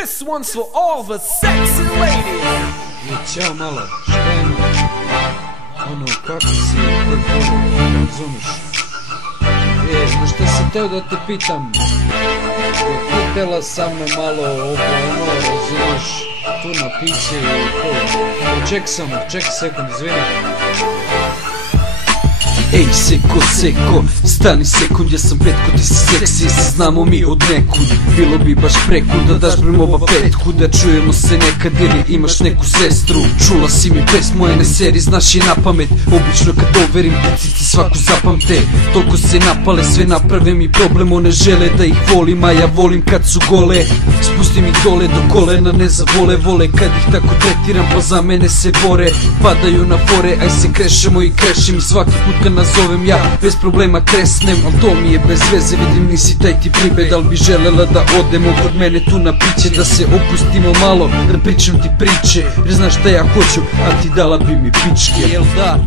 This one's for all the sexy ladies. I ćao malo, šta ima? Ono, kako si, razumiješ? No šta sam teo da te pitam? Ti htjela sa mnom malo ovo, razumiješ? Tu na piće i to. Ček sekund, izvini. Ej, seko, stani sekund, ja sam petko, ti si seksi, se znamo mi od nekud. Bilo bi baš prekud da daš brmova petku, da čujemo se nekad ili imaš neku sestru. Čula si mi pesmu, ene seri, znaš je na pamet. Obično kad overim, cici svaku zapamte. Toliko se napale, sve naprave mi problem, one žele da ih volim, a ja volim kad su gole. Spustim ih dole do kolena, ne zavole, vole kad ih tako tretiram, pa za mene se bore. Padaju na fore, aj se krešemo i krešim, svaki put kad nazovem ja, bez problema kresnem. Al to mi je bez veze, vidim nisi taj ti pribed. Al bi želela da odemo kod mene tu na piće, da se opustimo malo, da pričam ti priče. Jer znaš šta ja hoću, a ti dala bi mi pičke. Jel da?